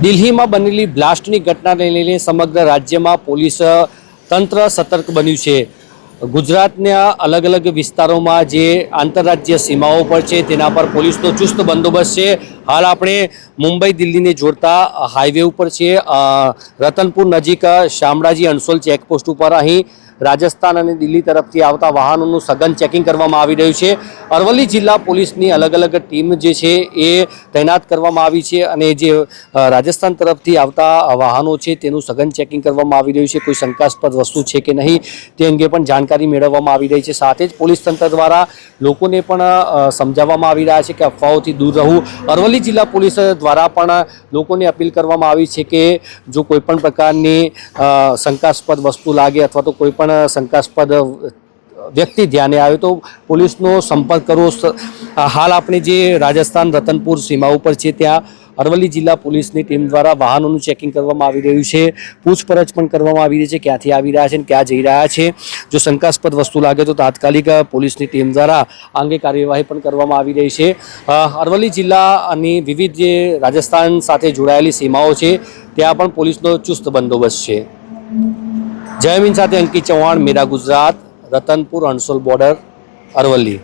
દિલ્હીમાં બનેલી બ્લાસ્ટની ઘટનાને લઈને સમગ્ર રાજ્યમાં પોલીસ તંત્ર સતર્ક બન્યું છે. ગુજરાતના અલગ અલગ વિસ્તારોમાં જે આંતરરાજ્ય સીમાઓ પર છે, તેના પર પોલીસનો ચુસ્ત બંદોબસ્ત છે. હાલ આપણે મુંબઈ દિલ્હીને જોડતા હાઈવે ઉપર છીએ. રતનપુર નજીક શામળાજી અણસોલ ચેકપોસ્ટ ઉપર અહીં રાજસ્થાન અને દિલ્હી તરફથી આવતા વાહનોનું સઘન ચેકિંગ કરવામાં આવી રહ્યું છે. અરવલ્લી જિલ્લા પોલીસની અલગ અલગ ટીમ જે છે એ તૈનાત કરવામાં આવી છે અને જે રાજસ્થાન તરફથી આવતા વાહનો છે તેનું સઘન ચેકિંગ કરવામાં આવી રહ્યું છે. કોઈ શંકાસ્પદ વસ્તુ છે કે નહીં તે અંગે પણ જાણકારી મેળવવામાં આવી રહી છે. સાથે જ પોલીસ તંત્ર દ્વારા લોકોને પણ સમજાવવામાં આવી રહ્યા છે કે અફવાઓથી દૂર રહું. અરવલ્લી જિલ્લા પોલીસ દ્વારા પણ લોકોને અપીલ કરવામાં આવી છે કે જો કોઈપણ પ્રકારની શંકાસ્પદ વસ્તુ લાગે અથવા તો કોઈ પણ શંકાસ્પદ વ્યક્તિ ધ્યાને આવ્યો તો પોલીસનો સંપર્ક કરવો હાલ આપણે જે રાજસ્થાન રતનપુર સીમા ઉપર છે, ત્યાં અરવલ્લી જિલ્લા પોલીસની ટીમ દ્વારા વાહનોનું ચેકિંગ કરવામાં આવી રહ્યું છે. પૂછપરછ પણ કરવામાં આવી રહી છે, ક્યાંથી આવી રહ્યા છે અને ક્યાં જઈ રહ્યા છે. જો શંકાસ્પદ વસ્તુ લાગે તો તાત્કાલિક પોલીસની ટીમ દ્વારા અંગે કાર્યવાહી પણ કરવામાં આવી રહી છે. અરવલ્લી જિલ્લાની વિવિધ જે રાજસ્થાન સાથે જોડાયેલી સીમાઓ છે, ત્યાં પણ પોલીસનો ચુસ્ત બંદોબસ્ત છે. જયમીન સાથે અંકિત ચૌહાણ મીરા ગુજરાત રતનપુર અણસોલ બોર્ડર અરવલ્લી.